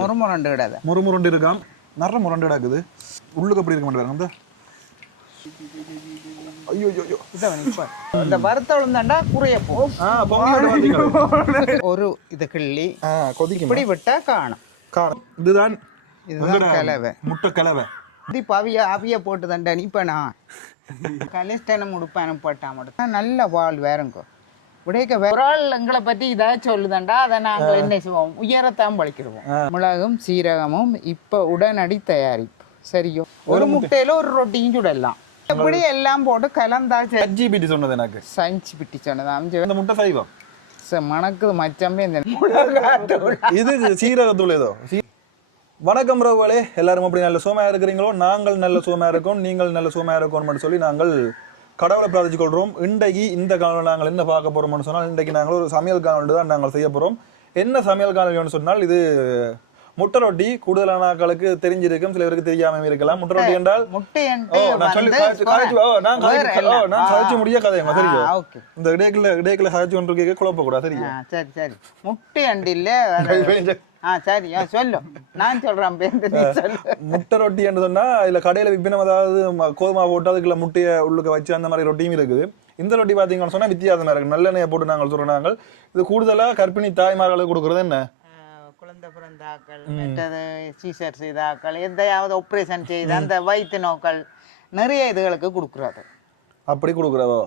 முறுமுரண்டு கிடாது. முறுமுரண்டு இருக்காம். நிறைய முரண்டு கிடக்குது. உள்ளுக்கு எப்படி இருக்க மாட்டேங்க அந்த ஐயோ ஐயோ இந்த வறுத்தவளும் தாண்டா குறைய போ. ஒரு இது கிள்ளி கொதிக்கும். இப்படி விட்டா காணும். இதுதான் கலவை, முட்டை கலவை. அவிய போட்டு தண்டா இப்ப நான் கலிஸ்டனம் உடுப்பான போட்டா மட்டும் நல்ல வாழ் வேறங்கோ. உடைக்க ஒரு ஆள் எங்களை பற்றி இதாச்சும் சொல்லுதாண்டா, அதை நாங்கள் என்ன செய்வோம், உயரத்தான் பழிக்கிடுவோம். மிளகும் சீரகமும் இப்ப உடனடி தயாரிப்பு. சரியோ, ஒரு முட்டையில ஒரு ரொட்டியும் சுடலாம். இப்படி எல்லாம் போட்டு கலந்தா சஞ்சிபிட்டி சொன்னது எனக்கு. சஞ்சிபிட்டி சொன்னது அந்த முட்டை சைவம் மணக்குது மச்சமே. இது சீரகத்தூள் ஏதோ. வணக்கம் ரவுகளே, எல்லாரும் அப்படி நல்ல சோமையா இருக்கிறீங்களோ? நாங்கள் நல்ல சோமையா இருக்கோம், நீங்கள் நல்ல சோமையா இருக்கோம்னு சொல்லி நாங்கள் கடவுளை பிரார்த்திச்சு கொள்றோம். இன்றைக்கு இந்த காணொலி நாங்கள் என்ன பார்க்க போறோம்னு சொன்னால், இன்றைக்கு நாங்கள் ஒரு சமையல் காணொலி தான் நாங்கள் செய்ய போறோம். என்ன சமையல் காணொலின்னு சொன்னால், இது முட்டை ரொட்டி. கூடுதலான ஆட்களுக்கு தெரிஞ்சிருக்கும், சில பேருக்கு தெரியாம இருக்கலாம். முட்டை ரொட்டி என்றால் சாதிச்சு முடிய கதை தெரியும். இந்த இடைக்குள்ள சாதிச்சு கொண்டு கேட்க குழப்ப கூடாது. சரியா? சரி சரி. முட்டை அண்டு இல்ல சரி சொல்லு, நான் சொல்றேன். முட்டை ரொட்டி என்று சொன்னா இல்ல கடையில விற்பினம், அதாவது கோதுமா போட்டு அதுக்குள்ள முட்டையை உள்ளுக்க வச்சு அந்த மாதிரி ரொட்டியும் இருக்குது. இந்த ரொட்டி பாத்தீங்கன்னு சொன்னா வித்தியாசமா இருக்கு. நல்லெண்ணெயை போட்டு நாங்கள் சொல்றோம். நாங்கள் இது கூடுதலா கர்ப்பிணி தாய்மார்களுக்கு கொடுக்கறது. என்ன குழந்தை பிறந்தாக்கள், மற்றது சீசர் செய்தாக்கள், எந்தையாவது ஆப்ரேஷன் செய்த அந்த வயிற்று நோக்கள், நிறைய இதுகளுக்கு கொடுக்குறது. அப்படி கொடுக்குறவோ?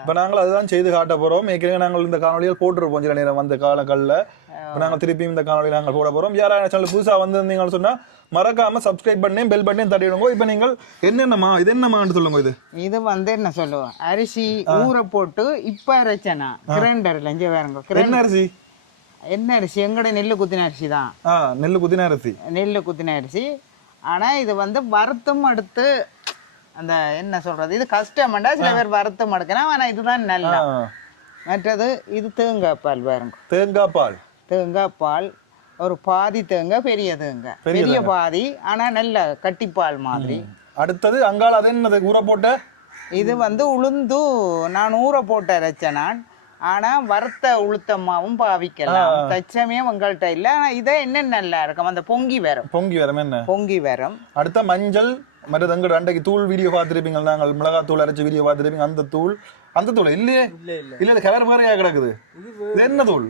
இப்ப நாங்கள் அதுதான் செய்து காட்ட போறோம். ஏற்கனவே நாங்கள் இந்த காணொலியில் போட்டுருப்போம் சில நேரம் வந்த காலங்களில். இப்போ நாங்கள் திருப்பியும் இந்த காணொலி நாங்கள் போட போறோம். யாராவது சேனல் புதுசா வந்திருந்தீங்கன்னு சொன்னா மறக்காம சப்ஸ்கிரைப் பண்ணி பெல் பட்டனையும் தட்டிடுங்க. இப்ப நீங்கள் என்னென்னமா இது என்னமான்னு சொல்லுங்க. இது என்ன சொல்லுவோம், அரிசி ஊற போட்டு இப்ப அரைச்சனா கிரைண்டர்ல இங்கே வேறங்க. என்ன அரிசி? என்ன அரிசி? எங்கட நெல்லு குத்தின அரிசி தான். நெல்லு குத்தின அரிசி. நெல்லு குத்தின அரிசி. ஆனா இது வறுத்தும் அடுத்து அந்த என்ன சொல்றது, இது கஷ்டம்டா. சில பேர் வறுத்தும் எடுக்கணும். ஆனா இதுதான் நல்லா. மற்றது இது தேங்காய் பால் பாருங்க. தேங்காய் பால் ஒரு பாதி தேங்காய், பெரிய தேங்காய், பெரிய பாதி. ஆனா நல்ல கட்டிப்பால் மாதிரி. அடுத்தது அங்கால அது என்னது ஊற போட்ட? இது உளுந்து நான் ஊற போட்டு அரைச்சேன் நான். ஆனா வறுத்த உளுத்தம்மாவும் பாவிக்கலாம். தச்சமே உங்கள்கிட்ட இல்ல. ஆனா இதை என்ன நல்லா இருக்கும், அந்த பொங்கி வரும். என்ன பொங்கி வரும். அடுத்த மஞ்சள். மற்றது எங்க அன்றைக்கு தூள் வீடியோ பார்த்துருப்பீங்க. நாங்கள் மிளகாய் தூள் அரைச்ச வீடியோ பார்த்துருப்பீங்க. அந்த தூள் இல்லையே. இல்ல கலர் மாதிரியா கிடக்குது. இது என்ன தூள்?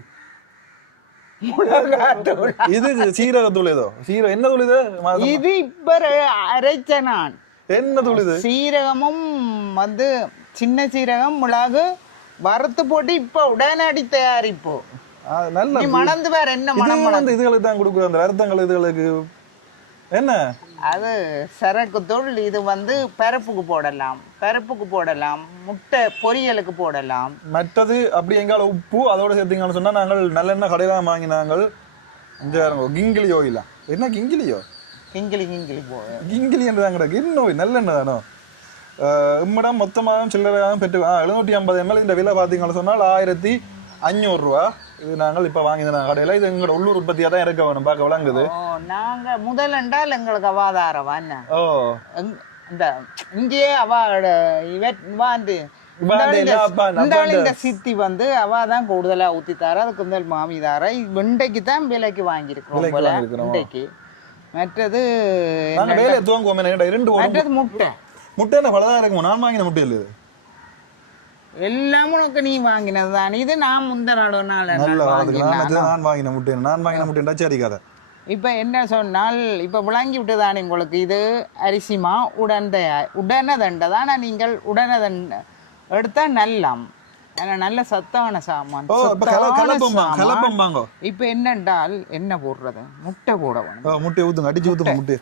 இது சீரகத்தூள் ஏதோ. என்ன தூள் இது? இது இப்ப அரைச்ச நான். என்ன தூள் இது? சீரகமும் சின்ன சீரகம், மிளகு வறுத்து போட்டு இப்ப உடனடி தயாரிப்பு. நல்ல மணந்து வேற என்ன மணம் இதுகளுக்கு தான் கொடுக்குற அந்த வருத்தங்கள். இதுகளுக்கு என்ன அது சரக்கு தூள். இது பருப்புக்கு போடலாம், முட்டை பொரியலுக்கு போடலாம். மற்றது அப்படி எங்கால உப்பு அதோட சேர்த்தீங்கன்னு சொன்னா நாங்கள் நல்லெண்ணெய் கடையில வாங்கினாங்கள். கிங்கிலி ஓயிலாம். என்ன கிங்கிலியோ? கிங்கிலி கிங்கிலி என்றுதான் கிடக்கு. இன்னும் நல்லெண்ணெய் தானோ? இம்மிடம் மொத்தமாக சில்லறையாக பெற்று 750 ml. இந்த விலை பார்த்தீங்கன்னு சொன்னால் 1500 ரூபா. இது நாங்கள் இப்போ வாங்கின கடையில். இது எங்களோட உள்ளூர் உற்பத்தியாக தான் இருக்க வேணும். பார்க்க விளங்குது. நாங்கள் முதல் என்றால் எங்களுக்கு அவாதாரவா இந்த இங்கேயே அவாட இந்த சித்தி அவாதான் கூடுதலா ஊத்தி தார. அதுக்கு முதல் மாமி தார. வெண்டைக்கு தான் விலைக்கு வாங்கியிருக்கிறோம். வெண்டைக்கு. மற்றது முட்டை என்ன பலதான் இருக்குமோ? நான் வாங்கின முட்டை இல்லை. எல்லாம் உனக்கு நீ வாங்கினதுதான். இது நான் முந்த நான் வாங்கின முட்டை சரிக்காத. இப்ப என்ன சொன்னால், இப்ப விளங்கி விட்டுதானே உங்களுக்கு. இது அரிசிமா உடனதண்டதான். நீங்கள் உடனதண்ட எடுத்தா நல்லாம். நல்ல சத்தான சாமான். இப்ப என்னென்றால் என்ன போடுறது, முட்டை போடணும். முட்டை ஊத்துங்க, அடிச்சு ஊத்துங்க முட்டை.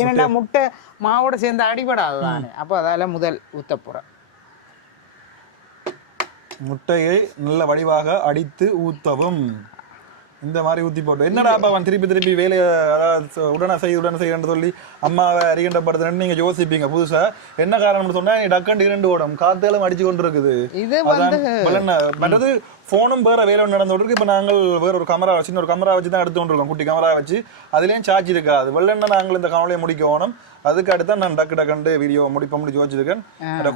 ஏன்னா முட்டை மாவோட சேர்ந்து அடிபடாது தானே. அப்போ அதால முதல் ஊத்த போறேன். முட்டையை நல்ல வடிவாக அடித்து ஊத்தவும். இந்த மாதிரி ஊத்தி போட்டு என்னடா அவன் திருப்பி வேலையை உடனே செய்யன்னு சொல்லி அம்மாவை அறிகின்றப்படுத்துன்னு நீங்க யோசிப்பீங்க. புதுசா என்ன காரணம்னு சொன்னா டக்கண்டு 2 ஓடும் காத்தாலும் அடிச்சு கொண்டு இருக்குது. மற்றது போனும் வேற வேலை நடந்துட்டு இருக்கு. இப்ப நாங்கள் வேற ஒரு கேமரா வச்சு ஒரு கேமரா வச்சு தான் எடுத்து கொண்டிருக்கோம். குட்டி கேமரா வச்சு அதுலயும் சார்ஜ் இருக்காது. வெள்ளெண்ண நாங்கள் இந்த காணொலியை முடிக்கணும். அதுக்கு அடுத்த நான் டக்கு வீடியோ முடிச்சு வச்சிருக்கேன்.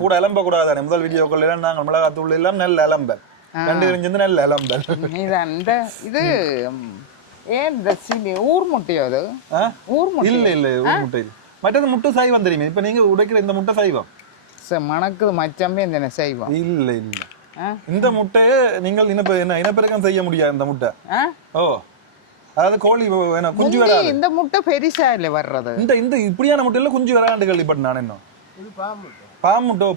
கூட எலம்ப கூடாது. முதல் வீடியோக்கள் எல்லாம் நாங்கள் மிளகாத்தூள் எல்லாம் நல்ல எலம்ப ரெண்டு பேரும் சேர்ந்து நல்ல இளம்பல். நீதான் இந்த இது ஏன் இந்த ஊர் முட்டையோ அது ஊர் முட்டை இல்ல இல்ல ஊர் முட்டை இல்ல. மற்றது முட்டை சைவம் தெரியுமே. இப்ப நீங்க உடைக்கிற இந்த முட்டை சைவம் மணக்குது மச்சமே இந்த செய்வோம். இல்ல இல்ல இந்த முட்டையை நீங்கள் இனப்பெருக்கம் செய்ய முடியாது. இந்த முட்டை ஓ அதாவது கோழி குஞ்சு வராது. இந்த முட்டை பெருசா இல்ல வர்றது. இந்த இப்படியான முட்டையில குஞ்சு வராண்டு கேள்விப்பட்டேன் நான். இன்னும்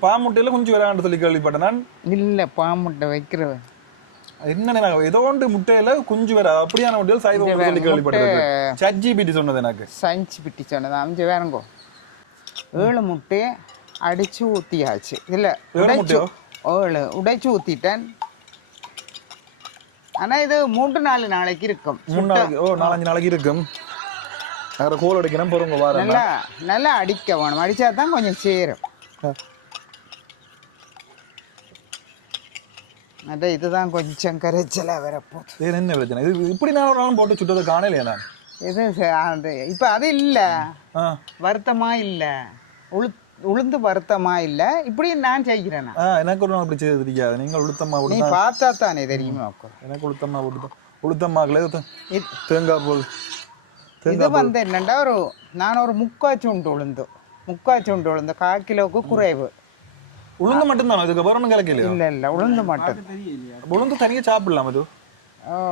பாமுட்டையில குஞ்சு வராண்டு சொல்லி கேள்விப்பட்டேன் நான். இல்ல பாமுட்டை வைக்கிறவன் என்ன ஏதோ ஒன்று முட்டையில குஞ்சு வர அப்படியான முட்டையில் சைவம் சொல்லி கேள்விப்பட்டேன். ChatGPT சொன்னது எனக்கு. சயின்ஸ் பிட்டி சொன்னது. அஞ்சு வேறங்கோ 7 முட்டையை அடிச்சு ஊத்தியாச்சு. இல்ல 7 உடைச்சு ஊத்திட்டேன். ஆனா இது 3-4 நாளைக்கு இருக்கும். 3 நாளைக்கு 4-5 நாளைக்கு இருக்கும். வேற கோல் அடிக்கணும் பொறுங்க வாரம். நல்லா அடிக்க வேணும். அடிச்சா தான் கொஞ்சம் சேரும். அட இதுதான் கொஞ்சம் கரைச்சலா வரப்போகுது. இது என்ன பிரச்சனை? இது இப்படி நாளும் போட்டு சுட்டதை காணலையா நான்? இது இப்ப அது இல்ல வருத்தமா இல்ல உளுந்து வருத்தமா இல்ல இப்படி நான் செய்கிறேன். எனக்கு ஒரு நாள் அப்படி செய்ய தெரியாது. நீங்கள் உளுத்தம்மா நீ பார்த்தா தானே தெரியுமா? எனக்கு உளுத்தம்மா உளுத்தம்மாக்குல தேங்காய் போல். இது வந்து என்னண்டா நான் ஒரு 3/4 உளுந்து 1/4 கிலோவுக்கு குறைவு. உளுந்து மட்டும்தானோ? இதுக்கு வேற ஒன்றும் கலக்கலையா? இல்ல இல்ல உளுந்து மட்டும். உளுந்து தனியாக சாப்பிடலாம். அது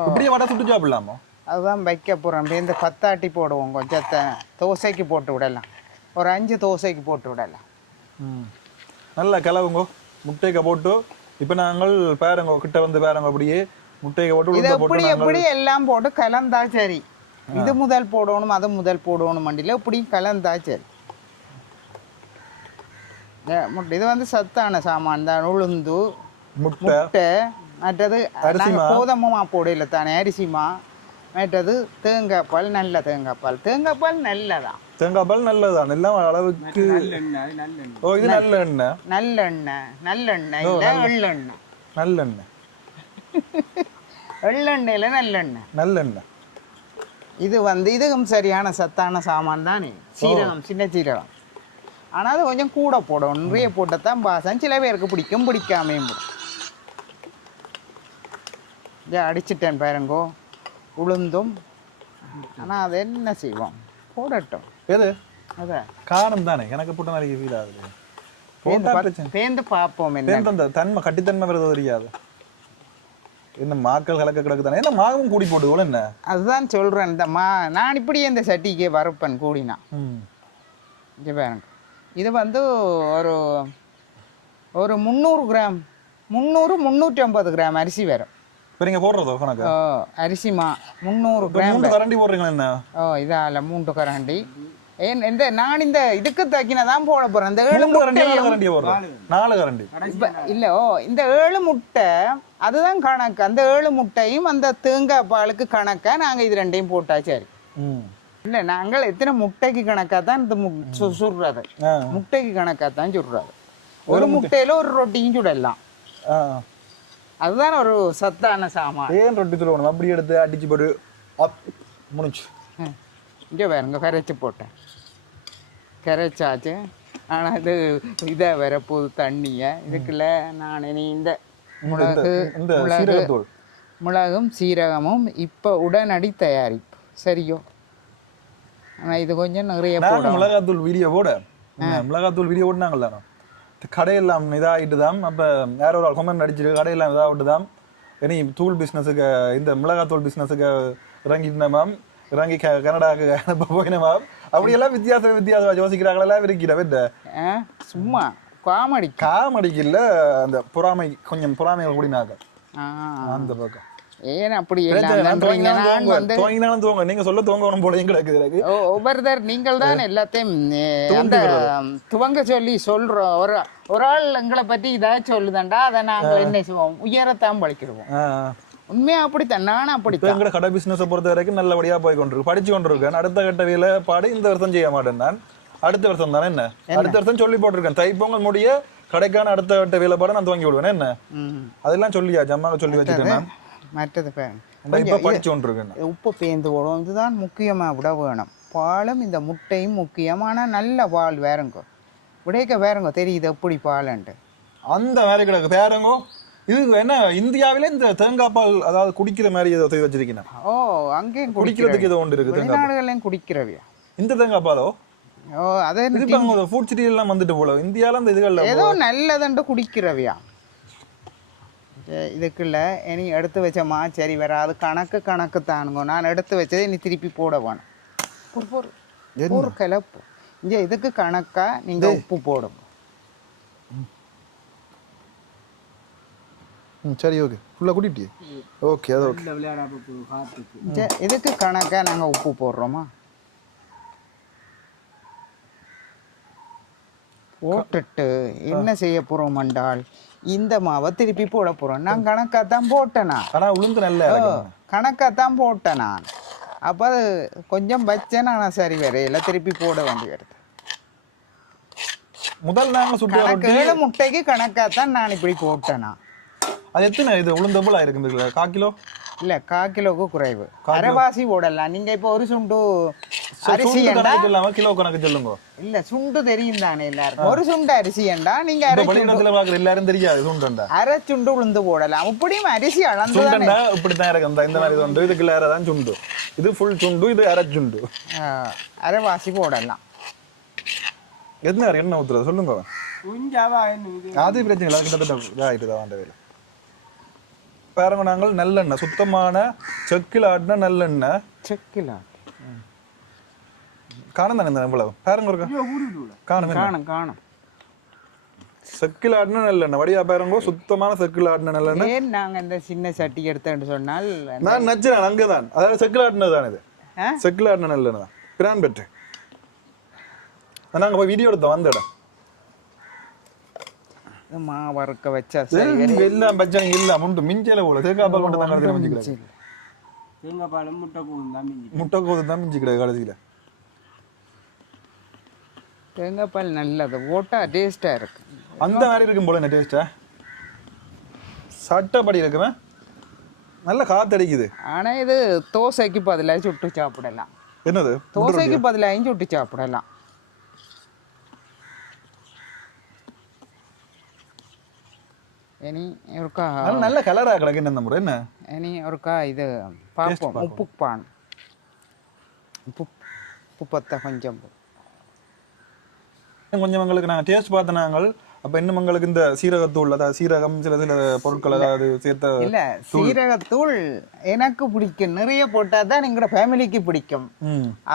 இப்படியே வடை சுட்டு சாப்பிடலாமா? அதுதான் வைக்க போகிறோம். இந்த பத்தாட்டி போடுவோம். கொஞ்சத்தை தோசைக்கு போட்டு விடலாம். ஒரு 5 தோசைக்கு போட்டு விடலாம். நல்லா கிளவுங்கோ முட்டைக்கு போட்டு. இப்போ நாங்கள் பேரங்கோ கிட்ட வந்து பேரங்கோ அப்படியே முட்டைக்கு போட்டு இதை எப்படி எல்லாம் போட்டு கலந்தா சரி. இது முதல் போடணும் அது முதல் போடணும் மண்டியில் இப்படி கலந்தா சரி. இது வந்து சத்தான சாமான் தான். உளுந்து முட்டை மற்றது கோதமா போடையில தானே அரிசிமா. மற்றது தேங்காய் பால் நல்ல தேங்காய் பால் நல்லதான். தேங்காய் பால் நல்லதான் எல்லாம் அளவுக்கு. ஓ இது நல்லெண்ணெய் நல்லெண்ணெய் இல்ல எள்ளெண்ணெய். எள்ளெண்ணெயில நல்லெண்ணெய். இது வந்து இதுவும் சரியான சத்தான சாமான் தானே. சீரகம் சின்ன சீரகம். ஆனால் அது கொஞ்சம் கூட போடும். நிறைய போட்டத்தான் பாசம். சில பேருக்கு பிடிக்கும் பிடிக்காமையும் போடும். அடிச்சிட்டேன் பாருங்கோ உளுந்தும். ஆனால் அது என்ன செய்வோம் போடட்டும். எது அதான் காரம் தானே. எனக்கு போட்ட மாதிரி ஃபீல் ஆகுது. பேந்து பார்ப்போம். என்ன தன்மை கட்டித்தன்மை வருது தெரியாது. என்ன மாக்கள் கலக்க கிடக்கு தானே. என்ன மாவும் கூடி போட்டு என்ன? அதுதான் சொல்கிறேன். இந்த நான் இப்படியே இந்த சட்டிக்கே வரப்பேன் கூடினா. இங்கே பாருங்க. இது வந்து ஒரு 300 கிராம் 350 கிராம் அரிசி வரும். நீங்க போடுறதோ கணக்கு? அரிசிமா 300 கிராம். 3 கரண்டி போடுறீங்களா என்ன? இதால 3 கரண்டி. நான் இந்த இதுக்கு தக்கினதான் போட போறேன். இந்த 7 கரண்டி போடுறேன். 4 கரண்டி இல்ல. இந்த 7 முட்டை அதுதான் கணக்கு. அந்த 7 முட்டையும் அந்த தேங்காய் பாலுக்கு கணக்கா நாங்க இது ரெண்டையும் போட்டா சரி. இல்ல நாங்கள் எத்தனை முட்டைக்கு கணக்கா தான் இந்த சுடுறது. முட்டைக்கு கணக்கா தான் சுடுறது. ஒரு முட்டையில ஒரு ரொட்டியும் சுடலாம். அதுதான் ஒரு சத்தான சாமான். ஏன் ரொட்டி சுடணும்? அப்படி எடுத்து அடிச்சு போட்டு முடிச்சு. இங்கே பாருங்க கரைச்சி போட்டேன். கரைச்சாச்சு. ஆனால் இது இதை வரப்போகுது தண்ணியை. இதுக்குள்ள நான் இனி இந்த மிளகும் சீரகமும் இப்போ உடனடி தயாரிப்பு சரியோ. ஆனால் இது கொஞ்சம் நிறைய போட மிளகாத்தூள் வீடியோ ஓடினாங்கல்ல. கடையெல்லாம் இதாகிட்டு தான். அப்போ வேற ஒரு கொமெண்ட் அடிச்சிட்டு கடையெல்லாம் இதாகிட்டு தான். இனி தூள் பிஸ்னஸுக்கு இந்த மிளகாத்தூள் பிஸ்னஸுக்கு இறங்கிட்டு மேம் இறங்கி கனடாவுக்கு அனுப்ப போயின மேம். அப்படியெல்லாம் வித்தியாசம் யோசிக்கிறாங்களெல்லாம் இருக்கிற சும்மா காமெடிக்கு இல்லை. அந்த கொஞ்சம் பொறாமைகள் கூடினாங்க அந்த பக்கம். ஏன் அப்படி நீங்க சொல்ல தூங்கணும் போல கிடக்கு. ஒவ்வொருத்தர் நீங்கள் தான் எல்லாத்தையும் துவங்க சொல்லி சொல்றோம். ஒரு ஆள் எங்களை பத்தி இதாச்சும் சொல்லுதாண்டா அதை நாங்க என்ன செய்வோம் உயரத்தான் பழிக்கிடுவோம். உண்மையா அப்படித்தான். நானும் அப்படித்தான். எங்களோட கடை பிசினஸை பொறுத்த வரைக்கும் நல்லபடியா போய் கொண்டிருக்கு. படிச்சு கொண்டிருக்கேன். அடுத்த கட்ட வேலைப்பாடு இந்த வருஷம் செய்ய மாட்டேன். நான் அடுத்த வருஷம் தானே என்ன அடுத்த வருஷம் சொல்லி போட்டிருக்கேன். தைப்பொங்கல் முடிய கடைக்கான அடுத்த கட்ட வேலைப்பாடு நான் துவங்கி விடுவேன். என்ன அதெல்லாம் சொல்லியாச்சு அம்மாவை சொல்லி வச்சுட்டேன். மற்றது உப்பு பேந்து போடும். இதுதான் முக்கியமாக விட வேணும். பாலும் இந்த முட்டையும் முக்கியமான நல்ல பால் வேறங்கோ. உடைக்க வேறங்கோ தெரியுது எப்படி பாலன்ட்டு அந்த வேற கிடக்கு. வேறங்கோ இது என்ன இந்தியாவில இந்த தேங்காய் பால் அதாவது குடிக்கிற மாதிரி ஏதோ செய்து வச்சிருக்கீங்க ஓ அங்கேயும் குடிக்கிறதுக்கு ஏதோ ஒன்று இருக்கு தேங்காய் பால். வெளிநாடுகளையும் குடிக்கிறவையா? இந்த தேங்காய் பாலோ ஓ அதே இது இப்ப அங்க ஃபுட் சிட்டி எல்லாம் வந்துட்டு போல இந்தியால அந்த இதுகள்ல ஏதோ நல்லதுண்டு குடிக்கிறவையா? இதுக்குள்ள இனி எடுத்து வச்ச சரி வராது கணக்கு தானுங்க. நான் எடுத்து வச்சதை இனி திருப்பி போட வேணும். ஒரு கலப்பு இங்க இதுக்கு கணக்கா நீங்க உப்பு போடும். சரி ஓகே ஃபுல்லா குடிட்டியே ஓகே அது ஓகே. இதுக்கு கணக்கா நாங்க உப்பு போடுறோமா? போட்டுட்டு என்ன செய்ய போறோம் என்றால் இந்த மாவை திருப்பி போட போறோம். நான் கணக்காத்தான் போட்டேனா? ஆனா உளுந்து நல்ல கணக்காத்தான் போட்டேன் நான். அப்போ அது கொஞ்சம் வச்சேன். நான் சரி வரையில திருப்பி போட வேண்டி வருது. முதல் நாங்க சுட்டு கணக்கு 7 முட்டைக்கு கணக்காத்தான் நான் இப்படி போட்டேனா. அது எத்தனை இது உளுந்து போல இருக்குது? 1/4 கிலோ இல்ல 1/4 கிலோக்கு குறைவு. அரைவாசி போடலாம். நீங்க இப்போ ஒரு சுண்டு அரிசி இல்லாம கிலோ கணக்கு சொல்லுங்க. இல்ல சுண்டு தெரியும் தானே எல்லாருக்கும். ஒரு சுண்டு அரிசி ஏண்டா நீங்க எல்லாரும் தெரியாது சுண்டா. அரை சுண்டு உளுந்து போடலாம். இப்படியும் அரிசி அளந்து இப்படித்தான் இருக்கு. இந்த மாதிரி சுண்டு இதுக்கு தான் சுண்டு. இது ஃபுல் சுண்டு, இது அரை சுண்டு. அரைவாசி போடலாம். என்ன ஊத்துறது சொல்லுங்க. அது பிரச்சனை இல்லை. கிட்டத்தட்ட இதாகிட்டு தான் வேலை. பாருங்க நாங்கள் நல்லெண்ணெய் சுத்தமான செக்கில் ஆட்டின நல்லெண்ணெய். செக்கில் காணும் தானே இவ்வளவு பாருங்க இருக்கா? காணும் செக்கில் ஆட்டின நல்லெண்ணெய் வடிவா பாருங்க. சுத்தமான செக்கில் ஆட்டின நல்லெண்ணெய். ஏன் நாங்க இந்த சின்ன சட்டி எடுத்தேன்னு சொன்னால் நான் நச்சுறேன் அங்கதான். அதாவது செக்கில் ஆட்டினது தான் இது. செக்கில் ஆட்டின நல்லெண்ணெய் தான் பிரான் பெற்று. நாங்க போய் வீடியோ எடுத்தோம் அந்த இடம். மாவறுக்க வச்சா எல்லாம் பச்சை எல்லாம் முண்டு மிஞ்சல போல தேங்காய் பால் மட்டும் தான் மிஞ்சி தேங்காய் பாலும் முட்டைக்கோது தான் மிஞ்சி கிடையாது கடைசியில. தேங்காய் பால் நல்லது போட்டா டேஸ்டா இருக்கு. அந்த மாதிரி இருக்கும் போல என்ன டேஸ்டா சட்டப்படி இருக்குமே. நல்ல காத்தடிக்குது. ஆனா இது தோசைக்கு பதிலாக சுட்டு சாப்பிடலாம். என்னது? தோசைக்கு பதிலாக சுட்டு சாப்பிடலாம். இனி ஒருக்கா நல்ல கலரா கிடக்கு இந்த முறை. என்ன இனி ஒருக்கா இது பார்ப்போம். உப்புப்பான் உப்பு பத்த கொஞ்சம் கொஞ்சம் எங்களுக்கு நாங்கள் டேஸ்ட் பார்த்த நாங்கள். அப்போ இன்னும் எங்களுக்கு இந்த சீரகத்தூள் அதாவது சீரகம் சில பொருட்கள் அதாவது சேர்த்த இல்லை சீரகத்தூள் எனக்கு பிடிக்கும். நிறைய போட்டால் தான் எங்களோட ஃபேமிலிக்கு பிடிக்கும்.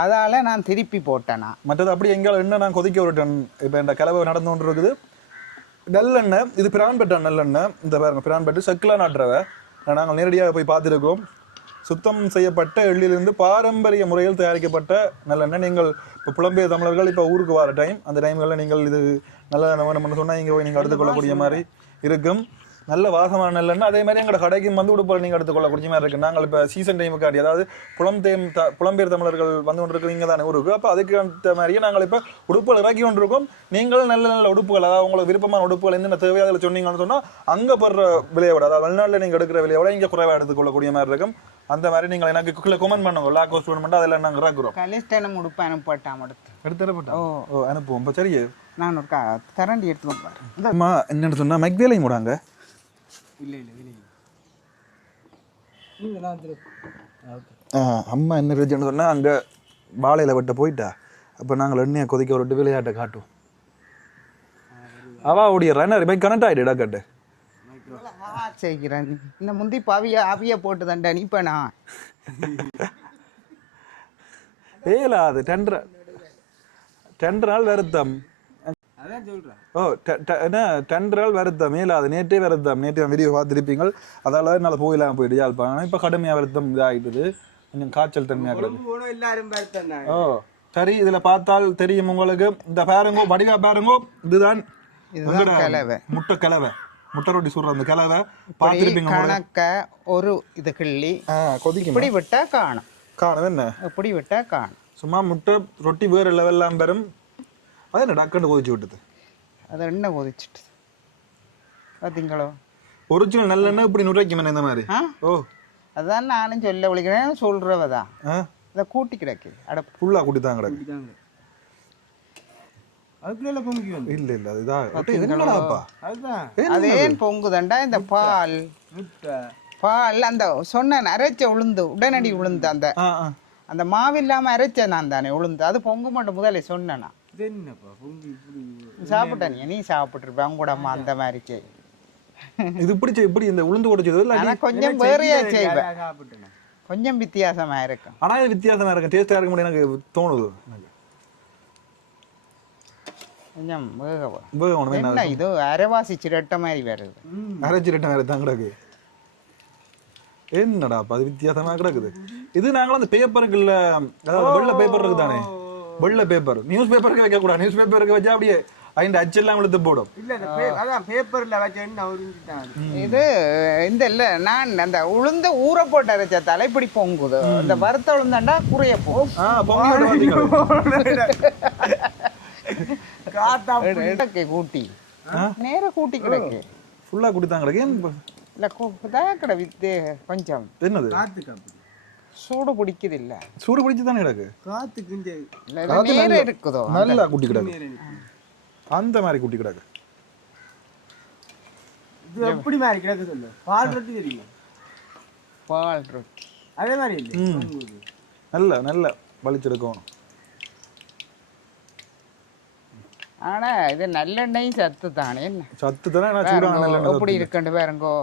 அதால நான் திருப்பி போட்டேனா. மற்றது அப்படி எங்கேயாவது என்ன நான் கொதிக்க விட்டேன். இப்போ இந்த கலவை நடந்து கொண்டு இருக்குது. நல்லெண்ணெய் இது பிரான் பெட்ட நல்லெண்ணெய். இந்த பாருங்க பிரான் பெட்டு செக்கில் நாட்டுறவை நாங்கள் நேரடியாக போய் பார்த்துருக்கோம். சுத்தம் செய்யப்பட்ட எள்ளிலிருந்து பாரம்பரிய முறையில் தயாரிக்கப்பட்ட நல்லெண்ணெய். நீங்கள் இப்போ புலம்பெயர் தமிழர்கள் இப்போ ஊருக்கு வர டைம் அந்த டைம்களில் நீங்கள் இது நல்ல வேணும்னு சொன்னால் இங்கே போய் நீங்கள் எடுத்துக்கொள்ளக்கூடிய மாதிரி இருக்கும். நல்ல வாசமான நல்லெண்ணெய். அதே மாதிரி எங்களோட கடைக்கும் வந்து உடுப்பல் நீங்கள் எடுத்துக்கொள்ளக்கூடிய மாதிரி இருக்குது. நாங்கள் இப்போ சீசன் டைமுக்காண்டி அதாவது புலம்பெயர் தமிழர்கள் வந்து கொண்டு இருக்கிறீங்க தானே ஊருக்கு. அப்போ அதுக்கு அந்த மாதிரியே நாங்கள் இப்போ உடுப்புகள் இறக்கி கொண்டிருக்கோம். நீங்களும் நல்ல நல்ல உடுப்புகள் அதாவது உங்களுக்கு விருப்பமான உடுப்புகள் என்னென்ன தேவையாக அதில் சொன்னீங்கன்னு சொன்னால் அங்கே போடுற விலையோட அதாவது வெளிநாட்டில் நீங்கள் எடுக்கிற விலையோட இங்கே குறைவாக எடுத்துக்கொள்ளக்கூடிய மாதிரி இருக்கும். அந்த மாதிரி நீங்கள் எனக்கு கமெண்ட் பண்ணுங்க. லா கோஸ்ட் பண்ணி அதெல்லாம் நாங்கள் இறக்குறோம். கலிஸ்டான உடுப்பு அனுப்பிட்டான் எடுத்துறப்பட்டா அனுப்புவோம். இப்போ சரியே நான் ஒரு கரண்டி எடுத்து அம்மா என்னென்னு சொன்னால் மெக்வேலையும் போடாங்க. அம்மா என்ன பிரச்சனை சொன்னா அங்க வாழையில வெட்ட போயிட்டா. அப்ப நாங்கள் எண்ணெயை கொதிக்க விட்டு விளையாட்டை காட்டுவோம். அவா ஓடிய ரன்னர் பைக் கனெக்ட் ஆயிடு இடக்கட்டு செய்கிறேன். இந்த முந்தி ஆவிய போட்டு தண்டா நீ பண்ணா ஏலா அது டெண்டர் நாள் வருத்தம். ஓ என்ன 10 நாள் வருத்தம் ஏலா அது நேற்றே வருத்தம். நேற்று வீடியோ பார்த்துருப்பீங்கள். அதால என்னால் போயிடலாம் போயிட்டு யாழ்ப்பாங்க. இப்போ கடுமையாக வருத்தம் இதாகிடுது. கொஞ்சம் காய்ச்சல் தன்மையாக கிடக்கு. ஓ சரி இதில் பார்த்தால் தெரியும் உங்களுக்கு. இந்த பாருங்கோ வடிவா பாருங்கோ. இதுதான் கலவை முட்டை கலவை முட்டை ரொட்டி சுடுற அந்த கலவை பார்த்துருப்பீங்க. கணக்க ஒரு இது கிள்ளி கொதிக்கும். இப்படி விட்டா காணும். என்ன இப்படி விட்டா காணும். சும்மா முட்டை ரொட்டி வேறு லெவல்லாம் பெறும். அது என்ன டக்குன்னு கொதிச்சு விட்டுது. அது என்ன கொதிச்சுட்டு பார்த்தீங்களோ. ஒரிஜினல் நல்லெண்ணெய் இப்படி நுரைக்கும் இந்த மாதிரி. ஓ அதான் நானும் சொல்ல விളിக்கிறேன். சொல்றவதான் இதை கூட்டி கிடக்கு. அட ஃபுல்லாக கூட்டி தான் கிடக்கு. அதுக்குள்ள பொங்கி வந்து இல்ல இல்ல அதுதான் இது என்னடாப்பா அதுதான் அது ஏன் பொங்குதண்டா இந்த பால் முட்டை பால் அந்த சொன்ன அரைச்ச உளுந்து உடனடி உளுந்து அந்த அந்த மாவு இல்லாம அரைச்ச நான் தானே உளுந்து அது பொங்கு மட்டும் முதல்ல சொன்னேனா இது என்னப்பா பொங்கி இப்படி சாப்பிட்டேன் நீ சாப்பிட்டுருப்ப அவங்க கூட அம்மா அந்த மாதிரி இது இப்படி இந்த உளுந்து உடைச்சது இல்ல ஆனா கொஞ்சம் வேறையா செய்வேன் சாப்பிட்டேன் கொஞ்சம் வித்தியாசமா இருக்கும் ஆனா இது வித்தியாசமா இருக்கும் டேஸ்டா இருக்க முடியும் எனக்கு தோணுது கொஞ்சம் வேகணும் என்ன இது அரைவாசி சிரட்ட மாதிரி வருது அரைச்சி ரெட்ட வேற தான் கிடக்கு என்னடா அது வித்தியாசமா கிடக்குது இது நாங்களும் அந்த பேப்பருக்குள்ள அதாவது வெள்ளை பேப்பர் இருக்கு தானே வெள்ளை பேப்பர் நியூஸ் பேப்பருக்கு வைக்க கூடாது நியூஸ் பேப்பருக்கு வச்சா அப்படியே അതിന്റെ அச்செல்லாம் இழுத்து போடும் இல்ல அதான் பேப்பர்ல வச்ச என்ன உறிஞ்சிட்டான் இது இந்த இல்ல நான் அந்த உளுந்த ஊற போட்டு அரைச்சாத்தால இப்படி பொங்குது இந்த வறுத்த உளுந்தாண்டா குறைய போகும் கூட்டி நேர கூட்டி கிடக்கு ஃபுல்லா குடித்தாங்க கிடக்கு ஏன் இல்ல கிட வித்து கொஞ்சம் என்னது காத்துக்கு அப்படி சூடு பிடிக்குது இல்ல சூடு பிடிச்சு தானே கிடக்கு காத்துக்கு இந்த நேரம் இருக்குதோ நல்லா குட்டி கிடக்கு அந்த மாதிரி குட்டி கிடக்கு இது எப்படி மாதிரி கிடக்கு சொல்லு பால் ரொட்டி தெரியும் பால் ரொட்டி அதே மாதிரி இல்லை நல்ல நல்ல வலிச்செடுக்கணும் ஆனா இது நல்லெண்ணெய் சத்து தானே என்ன சத்து தானே நான் சூடான நல்லெண்ணெய் எப்படி இருக்குன்னு பாருங்கோ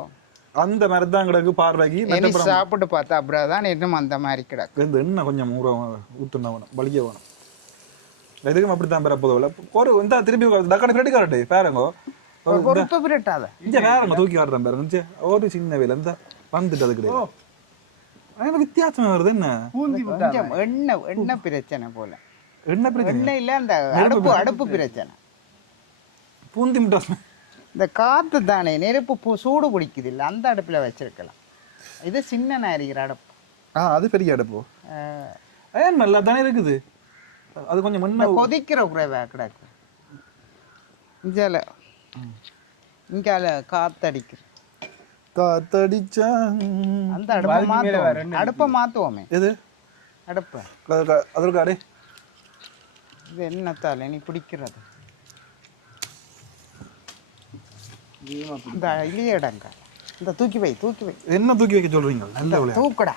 அந்த மாதிரி தான் கிடக்கு பார்வைக்கு சாப்பிட்டு பார்த்தா அப்புறம் தான் இன்னும் அந்த மாதிரி கிடக்கு இந்த எண்ணெய் கொஞ்சம் ஊற்றுனா வேணும் வலிக்க வேணும் எதுக்கும் அப்படித்தான் பெற போதும் ஒரு இந்த திருப்பி டக்கான பிரெட் காரட்டு பாருங்க பொறுப்பு பிரெட்டாத இங்க வேறங்க தூக்கி காட்டுறேன் பாருங்க ஒரு சின்ன வேலை இந்த வந்துட்டு அது கிடையாது வித்தியாசம் வருது என்ன கொஞ்சம் எண்ணெய் பிரச்சனை போல என்ன பிரச்சனை எண்ணெய் இல்ல அந்த அடுப்பு பிரச்சனை பூந்தி முட்டை இந்த காத்து தானே நெருப்பு சூடு பிடிக்குது இல்ல அந்த அடுப்புல வச்சிருக்கலாம் இது சின்ன நாரிகிற அடுப்பு அது பெரிய அடுப்பு ஏன் நல்லா தானே இருக்குது அது கொஞ்சம் முன்ன கொதிக்கிற குறைவா கிடக்கு இங்கால காத்தடிக்கிற காத்தடிச்சா அந்த அடுப்பை மாத்துவோம் அடுப்பை மாத்துவோமே எது அடுப்பு அதற்கு அடே இது என்னத்தால நீ பிடிக்கிறது இந்த இலியடங்க இந்த தூக்கி வை என்ன தூக்கி வைக்க சொல்றீங்க நல்ல தூக்கடா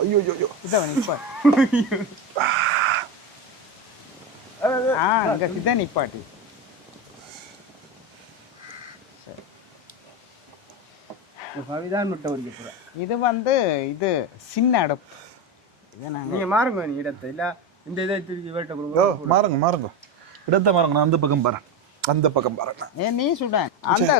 ஐயோ ஐயோ இதை நிப்பாட்டு இதை நிப்பாட்டி பவிதான் முட்டை உரிக்க போற இது வந்து இது சின்ன அடுப்பு இதை நீங்க மாறுங்க நீ இடத்தை இல்ல இந்த இதை திருப்பி வேட்ட கொடுங்க மாறுங்க இடத்தை மாறுங்க நான் அந்த பக்கம் பாரு அந்த பக்கம் பாரு நீ சுடான் அந்த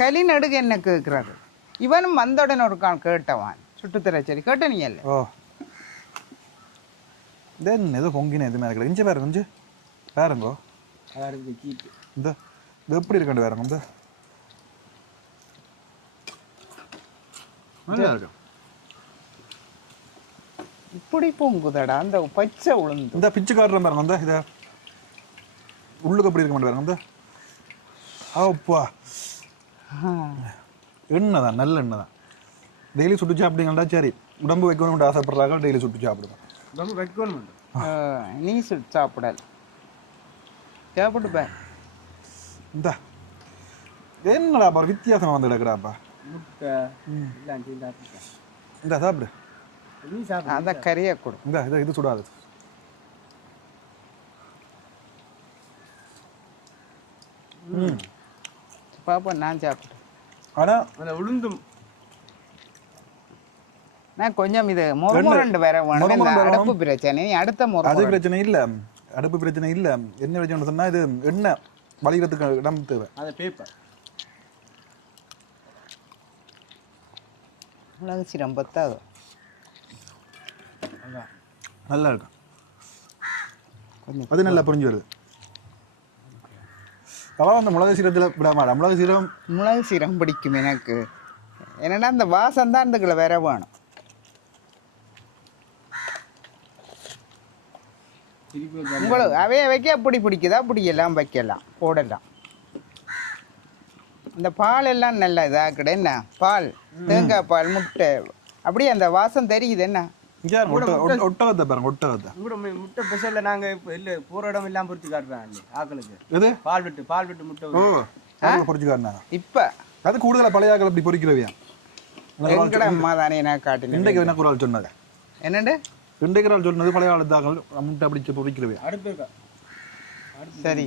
களி நடுக்கு என்ன கேட்கிறாரு இவனும் வந்தவுடன் ஒரு கேட்டவான் சுட்டுத்திரச்சரி கேட்ட நீ அல்ல ஓ தென் ஏதோ பொங்கின இது மாதிரி இஞ்சி பாருங்க இஞ்சி பாருங்கோ இந்த இது எப்படி இருக்கண்டு பாருங்க இந்த நல்லா இருக்கும் இப்படி பொங்குதடா அந்த பச்சை உளுந்து இந்த பிச்சு காட்டுறேன் பாருங்க இந்த இதை உள்ளுக்கு எப்படி இருக்க மாட்டேன் பாருங்க இந்த அப்பா எண்ணெய் தான் நல்ல எண்ணெய் தான் டெய்லி சுட்டு சாப்பிட்டீங்கன்னா சரி உடம்பு வைக்கணும்னு ஆசைப்படுறாங்க டெய்லி சுட்டு சாப்பிடுவேன் உடம்பு வைக்கணும் நீ சுட்டு சாப்பிடல சாப்பிட்டு பாரு இந்த என்னடா பாரு வித்தியாசமா வந்து கிடக்குறாப்பா முட்டை எல்லாம் இந்த சாப்பிடு நீ சாப்பிடு அந்த கறியை கொடு இந்த இது சுடாது பாப்பா நான் சாப்பிட்டேன் ஆனா அந்த உளுந்தும் நான் கொஞ்சம் இது முரண்டு வேற வேணும் அடுப்பு பிரச்சனை நீ அடுத்த முறை அது பிரச்சனை இல்ல அடுப்பு பிரச்சனை இல்ல என்ன பிரச்சனை சொன்னா இது எண்ணெய் வலிக்கிறதுக்கு இடம் தேவை அந்த பேப்பர் உலக சிரம் பத்தாது நல்லா இருக்கும் அது நல்லா புரிஞ்சு வருது அவன் அந்த மிளகு சீரத்தில் விட மாட்டான் மிளகு சீரம் பிடிக்கும் எனக்கு என்னன்னா அந்த வாசம் தான் அதுக்குள்ள வேற வேணும் உங்களுக்கு அவைய வைக்க அப்படி பிடிக்குதா அப்படி எல்லாம் வைக்கலாம் போடலாம் இந்த பால் எல்லாம் நல்லா இதாக்குட என்ன பால் தேங்காய் பால் முட்டை அப்படியே அந்த வாசம் தெரியுது என்ன இங்கே ஒட்டகத்தை பாருங்க ஒட்டகத்தை கூட முட்டை ஸ்பெஷல்ல நாங்க இப்ப இல்ல போற இடம் எல்லாம் பொறிச்சு காட்டுறாங்க ஆக்களுக்கு எது பால் விட்டு முட்டை ஓ பொறிச்சுக்காரனா இப்ப அது கூடுதலா பழைய ஆக்கள் அப்படி பொறிக்கிறவையா எங்கட அம்மா தானே நான் காட்டினேன் இன்றைக்கு என்ன குரல் சொன்னது என்னண்டு இன்றைக்கு நாள் சொன்னது பழைய ஆளுதாக்கள் முட்டை அப்படி பொறிக்கிறவையா அடுப்பு இருக்கா சரி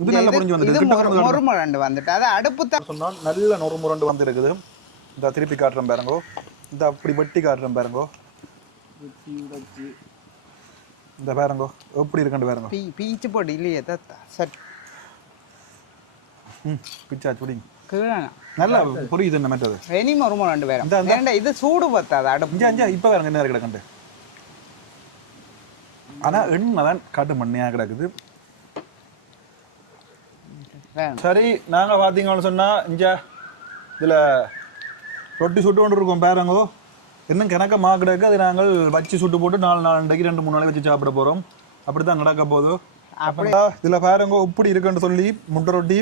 இது நல்லா புரிஞ்சு இது வந்தது முறுமுரண்டு வந்துட்டு அது அடுப்பு தான் சொன்னா நல்ல நொறுமுரண்டு வந்து இருக்குது இந்த திருப்பி காட்டுறேன் பாருங்கோ இந்த அப்படி வெட்டி காட்டுறேன் பாருங்கோ இந்த பாருங்கோ எப்படி இருக்குன்னு பாருங்கோ பீச்சு போட்டு இல்லையே தத்தா சட் பிச்சாச்சு பிடிங்க கீழே நல்லா புரியுது என்ன மெட்டது இனி முறுமுரண்டு வேற ஏன்டா இது சூடு பத்தாது அடுப்பு அஞ்சா அஞ்சா இப்போ பாருங்க என்ன கிடக்கண்டு ஆனா எண்ணெய் தான் காட்டு மண்ணியா கிடக்குது சரி நாங்க பாத்தீங்கன்னு சொன்னா இங்க இதுல ரொட்டி சுட்டு கொண்டு இருக்கோம் பாருங்கோ இன்னும் கிணக்க மா கிடக்கு அதை நாங்கள் வச்சு சுட்டு போட்டு 4 நாளைக்கு 2-3 நாளைக்கு வச்சு சாப்பிட போறோம் அப்படித்தான் நடக்க போகுது அப்படியா இதுல பாருங்க இப்படி இருக்குன்னு சொல்லி முட்டை ரொட்டி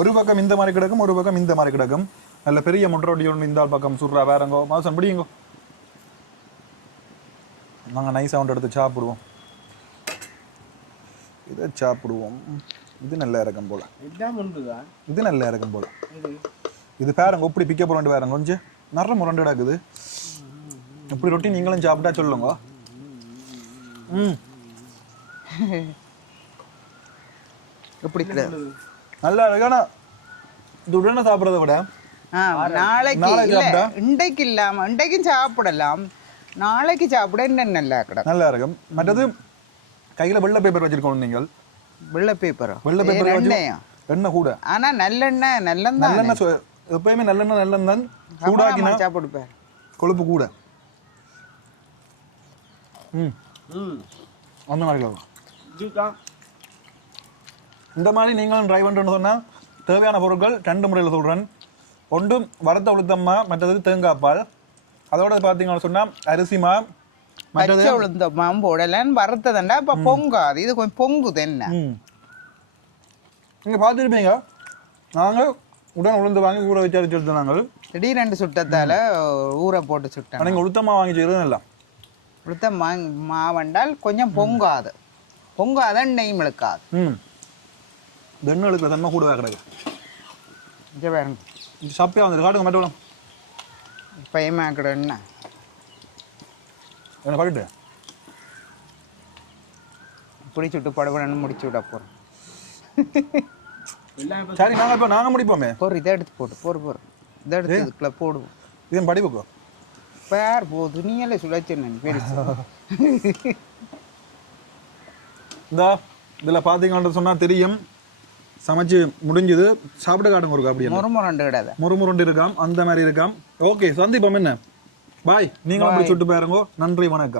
ஒரு பக்கம் இந்த மாதிரி கிடக்கும் ஒரு பக்கம் இந்த மாதிரி கிடக்கும் நல்ல பெரிய முட்டை ரொட்டி ஒன்று இந்த பக்கம் சுடுறா பாருங்கோ மாசம் பிடிங்கோ நாங்க நைஸ் சவுண்ட் எடுத்து சாப்பிடுவோம் இதை சாப்பிடுவோம் இது நல்லா இருக்கும் போல இது நல்லா இருக்கும் போல இது பாருங்க இப்படி பிக்க போறேன் பாருங்க கொஞ்சம் நிறைய முரண்டு கிடக்குது இப்படி ரொட்டி நீங்களும் சாப்பிட்டா சொல்லுங்க எப்படி நல்லா இருக்கு இது உடனே சாப்பிட்றத விட நாளைக்கு இல்ல இன்றைக்கு இல்லாம இன்றைக்கும் சாப்பிடலாம் நாளைக்கு சாப்பிட இன்னும் நல்லா கிடக்கும் நல்லா இருக்கும் மற்றது கையில வெள்ளை பேப்பர் வச்சிருக்கோம் நீங்கள் வெள்ளை பேப்பர் எண்ணெய் கூட ஆனா நல்லெண்ணெய் நல்லெண்ணெய் எப்பயுமே நல்லெண்ணெய் சூடாக்கினா சாப்பிடுப்பேன் கொழுப்பு கூட அந்த மாதிரி இந்த மாதிரி நீங்களும் ட்ரை பண்ணுறேன்னு சொன்னால் தேவையான பொருட்கள் 2 முறையில் சொல்கிறேன் ஒன்றும் வறுத்த உளுத்தம்மா மற்றது தேங்காய் பால் அதோட பார்த்தீங்கன்னு சொன்னால் அரிசிமா பச்சை உளுந்தம்மாவும் போடலன்னு வறுத்ததுண்டா இப்போ பொங்காது இது கொஞ்சம் பொங்குது என்ன நீங்கள் பார்த்துருப்பீங்க நாங்கள் உடன் உளுந்து வாங்கி ஊற வச்சு அரைச்சி எடுத்தோம் நாங்கள் திடீரெண்டு சுட்டத்தால் ஊற போட்டு சுட்டேன் நீங்கள் உளுத்தம்மா வாங்கி செய்கிறது இல்லை உளுத்த மாவண்டால் கொஞ்சம் பொங்காது எண்ணெய் மிளக்காது இந்த எண்ணெய் எடுக்கிற தன்மை கூடவே கிடக்கு இங்கே பாருங்க இது சப்பையாக வந்துட்டு காட்டுங்க மட்டும் பயமாக்கிட என்ன என்ன காட்டுட்டு இப்படி சுட்டு படப்படன்னு முடிச்சு விட போகிறோம் சரி நாங்கள் முடிப்போமே இதை எடுத்து போட்டு போடு இதை எடுத்து இதுக்குள்ள போடுவோம் இதன் படிப்புக்கோ பேர் போது நீங்களே சுழச்சிருந்தேன் பெருசு இதில் பார்த்தீங்கன்னு சொன்னால் தெரியும் சமைச்சு முடிஞ்சது சாப்பிட காட்டுங்க இருக்கா அப்படியே முறுமுரண்டு கிடையாது முறுமுருண்டு இருக்காம் அந்த மாதிரி இருக்காம் ஓகே சந்திப்போம் என்ன பாய் நீங்களும் அப்படி சுட்டு பாருங்க நன்றி வணக்கம்